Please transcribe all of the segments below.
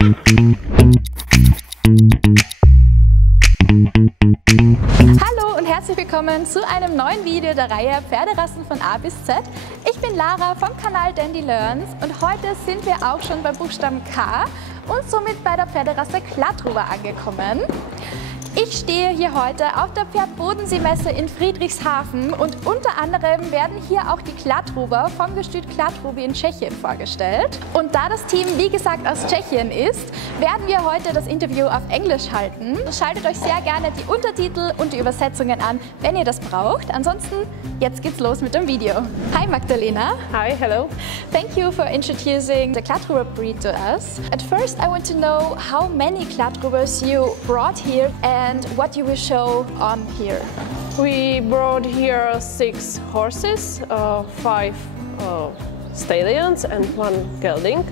Hallo und herzlich willkommen zu einem neuen Video der Reihe Pferderassen von A bis Z. Ich bin Lara vom Kanal Dandy Learns und heute sind wir auch schon beim Buchstaben K und somit bei der Pferderasse Kladruber angekommen. Ich stehe hier heute auf der Pferd-Bodensee-Messe in Friedrichshafen und unter anderem werden hier auch die Kladruber vom Gestüt Kladruby in Tschechien vorgestellt. Und da das Team wie gesagt aus Tschechien ist, werden wir heute das Interview auf Englisch halten. Schaltet euch sehr gerne die Untertitel und die Übersetzungen an, wenn ihr das braucht. Ansonsten, jetzt geht's los mit dem Video. Hi Magdalena. Hi, hello. Thank you for introducing the Kladruber breed to us. At first I want to know how many Kladrubers you brought here and what you will show on here. We brought here 6 horses, 5 stallions and 1 gelding.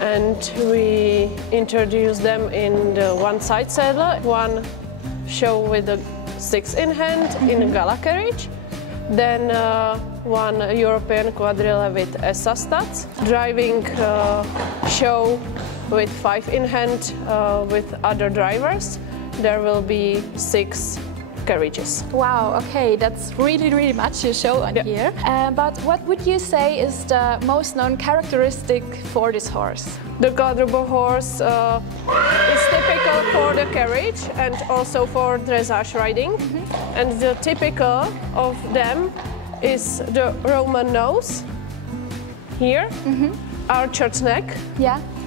And we introduced them in the one side saddle, one show with the 6 in hand in a gala carriage. Then one European quadrille with ESA stats, driving show with 5 in hand with other drivers. There will be 6 carriages. Wow, okay, that's really much you show on here. But what would you say is the most known characteristic for this horse? The Kladruber horse is typical for the carriage and also for dressage riding. And the typical of them is the Roman nose here, arched neck,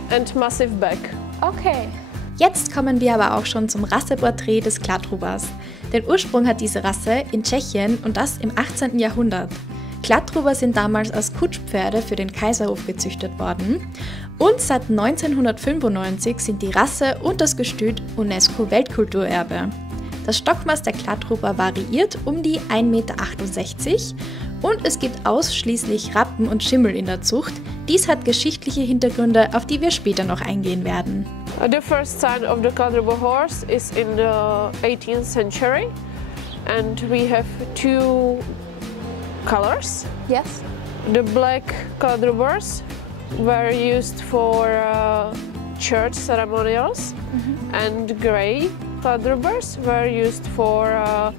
and massive back. Okay. Jetzt kommen wir aber auch schon zum Rasseporträt des Kladrubers. Den Ursprung hat diese Rasse in Tschechien und das im 18. Jahrhundert. Kladruber sind damals als Kutschpferde für den Kaiserhof gezüchtet worden und seit 1995 sind die Rasse und das Gestüt UNESCO-Weltkulturerbe. Das Stockmaß der Kladruber variiert um die 1,68 Meter und es gibt ausschließlich Rappen und Schimmel in der Zucht. Dies hat geschichtliche Hintergründe, auf die wir später noch eingehen werden. The first sign of the Kladruber horse is in the 18th century and we have 2 colors. Yes. The black Kladrubers were used for church ceremonials and grey Kladrubers were used for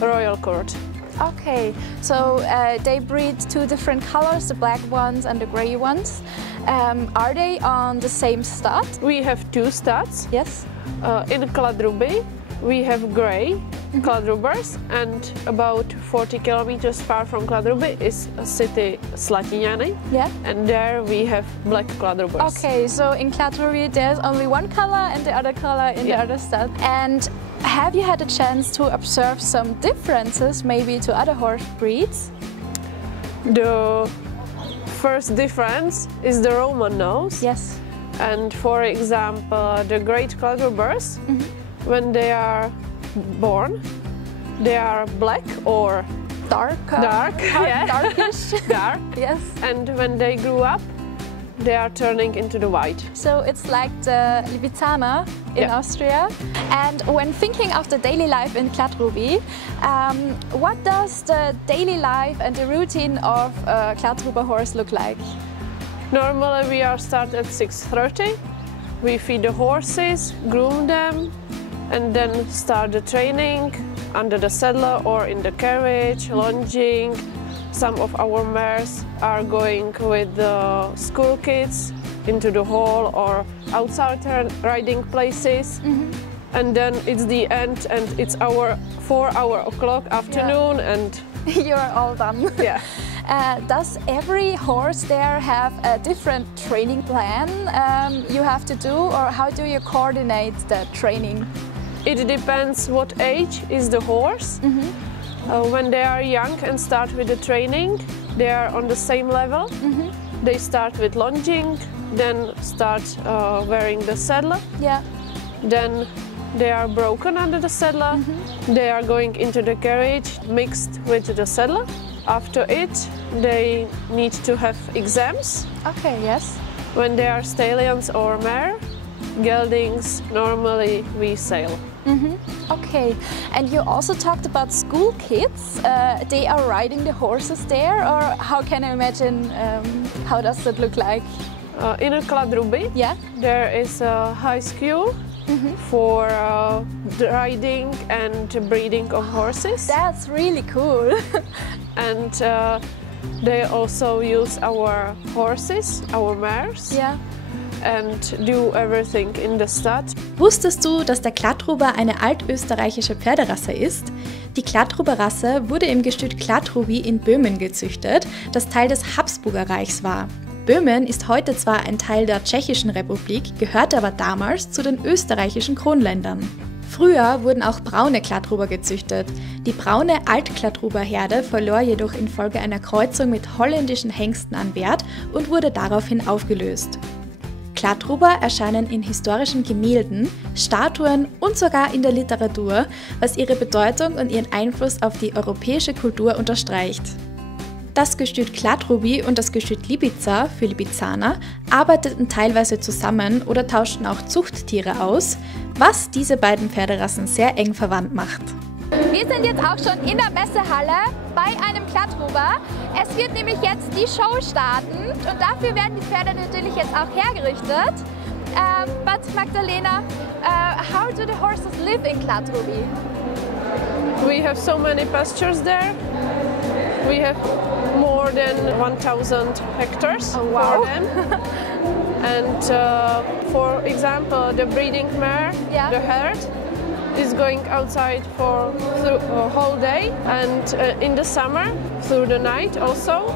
royal court. Okay, so they breed 2 different colors, the black ones and the grey ones. Are they on the same stud? We have 2 studs. Yes. In Kladruby we have grey Kladrubers and about 40 kilometers far from Kladruby is a city Slatinany. Yeah. And there we have black Kladrubers. Okay, so in Kladruby there's only one color and the other color in the other stud. And have you had a chance to observe some differences maybe to other horse breeds? The first difference is the Roman nose. Yes. And for example, the great Kladrubers, when they are born, they are black or dark, darkish. Dark. Yes. And when they grew up, they are turning into the white. So it's like the Lipizzaner in Austria. And when thinking of the daily life in Kladruby, what does the daily life and the routine of a Kladruber horse look like? Normally we are start at 6:30. We feed the horses, groom them, and then start the training under the saddle or in the carriage, lunging. Some of our mares are going with the school kids into the hall or outside riding places. And then it's the end and it's our 4 o'clock afternoon and you're all done. Yeah. Does every horse there have a different training plan you have to do, or how do you coordinate the training? It depends what age is the horse. When they are young and start with the training, they are on the same level. They start with lunging, then start wearing the saddle. Yeah. Then they are broken under the saddle. They are going into the carriage mixed with the saddle. After it, they need to have exams. Okay, yes. When they are stallions or mare, geldings, normally we sail. Okay, and you also talked about school kids. They are riding the horses there, or how can I imagine, how does that look like? In Kladruby, Yeah. there is a high school for riding and breeding of horses. That's really cool. And they also use our horses, our mares, Yeah. and do everything in the stud. Wusstest du, dass der Kladruber eine altösterreichische Pferderasse ist? Die Kladruber-Rasse wurde im Gestüt Kladruby in Böhmen gezüchtet, das Teil des Habsburger Reichs war. Böhmen ist heute zwar ein Teil der Tschechischen Republik, gehörte aber damals zu den österreichischen Kronländern. Früher wurden auch braune Kladruber gezüchtet. Die braune Altkladruber-Herde verlor jedoch infolge einer Kreuzung mit holländischen Hengsten an Wert und wurde daraufhin aufgelöst. Kladruber erscheinen in historischen Gemälden, Statuen und sogar in der Literatur, was ihre Bedeutung und ihren Einfluss auf die europäische Kultur unterstreicht. Das Gestüt Kladruby und das Gestüt Libica für Lipizzaner arbeiteten teilweise zusammen oder tauschten auch Zuchttiere aus, was diese beiden Pferderassen sehr eng verwandt macht. Wir sind jetzt auch schon in der Messehalle bei einem Kladruber. Es wird nämlich jetzt die Show starten und dafür werden die Pferde natürlich jetzt auch hergerichtet. But Magdalena, how do the horses live in Kladruby? We have so many pastures there. We have more than 1,000 hectares Oh, wow. for them. And for example, the breeding mare, Yeah. the herd, is going outside for a whole day, and in the summer through the night also,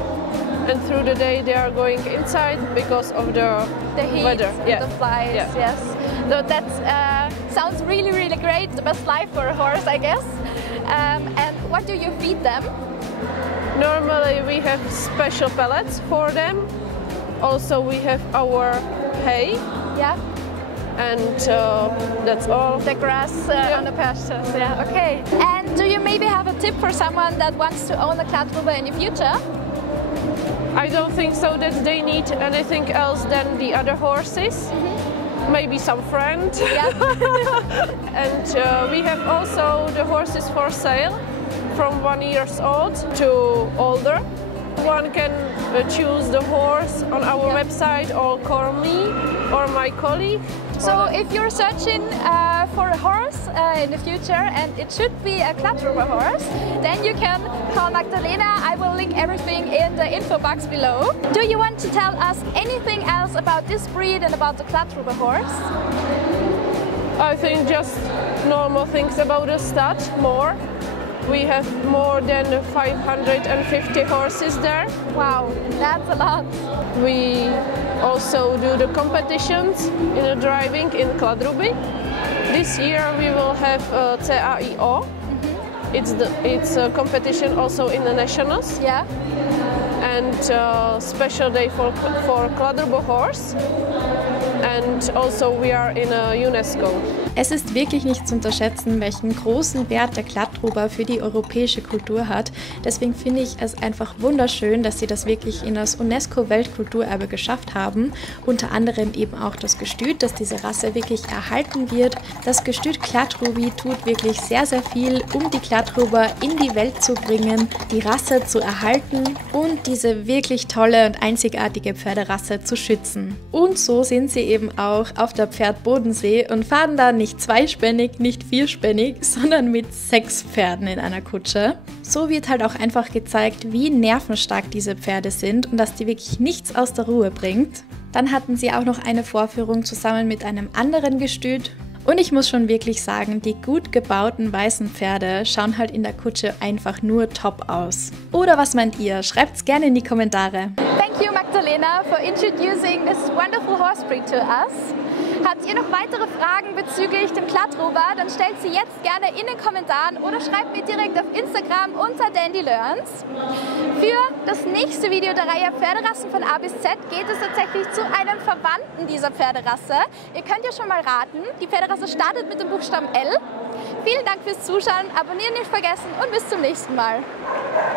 and through the day they are going inside because of the heat, weather. and the flies, Yeah. yes. So that sounds really, really great. The best life for a horse, I guess. And what do you feed them? Normally we have special pellets for them. Also we have our hay, Yeah, and that's all. the grass on the pastures. Yeah, okay. And do you maybe have a tip for someone that wants to own a Kladruber in the future? I don't think so that they need anything else than the other horses. Maybe some friend. Yeah. And we have also the horses for sale from 1 year old to older. One can choose the horse on our Yeah. website or call me or my colleague. So if you're searching for a horse in the future and it should be a Kladruber horse, then you can call Magdalena. I will link everything in the info box below. Do you want to tell us anything else about this breed and about the Kladruber horse? I think just normal things about the stud, more. We have more than 550 horses there. Wow, that's a lot. We also do the competitions in the driving in Kladruby. This year we will have CAIO. It's a competition also in the nationals, Yeah. and special day for Kladruber horse. And also we are in a UNESCO. Es ist wirklich nicht zu unterschätzen, welchen großen Wert der Kladruber für die europäische Kultur hat. Deswegen finde ich es einfach wunderschön, dass sie das wirklich in das UNESCO-Weltkulturerbe geschafft haben. Unter anderem eben auch das Gestüt, dass diese Rasse wirklich erhalten wird. Das Gestüt Kladruby tut wirklich sehr, sehr viel, um die Kladruber in die Welt zu bringen, die Rasse zu erhalten und diese wirklich tolle und einzigartige Pferderasse zu schützen. Und so sind sie eben auch auf der Pferd Bodensee und fahren da nicht zweispännig, nicht vierspännig, sondern mit 6 Pferden in einer Kutsche. So wird halt auch einfach gezeigt, wie nervenstark diese Pferde sind und dass die wirklich nichts aus der Ruhe bringt. Dann hatten sie auch noch eine Vorführung zusammen mit einem anderen Gestüt. Und ich muss schon wirklich sagen, die gut gebauten weißen Pferde schauen halt in der Kutsche einfach nur top aus. Oder was meint ihr? Schreibt's gerne in die Kommentare. Thank you Magdalena for introducing this wonderful horse breed to us. Habt ihr noch weitere Fragen bezüglich dem Kladruber, dann stellt sie jetzt gerne in den Kommentaren oder schreibt mir direkt auf Instagram unter Dandy Learns. Für das nächste Video der Reihe Pferderassen von A bis Z geht es tatsächlich zu einem Verwandten dieser Pferderasse. Ihr könnt ja schon mal raten, die Pferderasse startet mit dem Buchstaben L. Vielen Dank fürs Zuschauen, abonnieren nicht vergessen und bis zum nächsten Mal.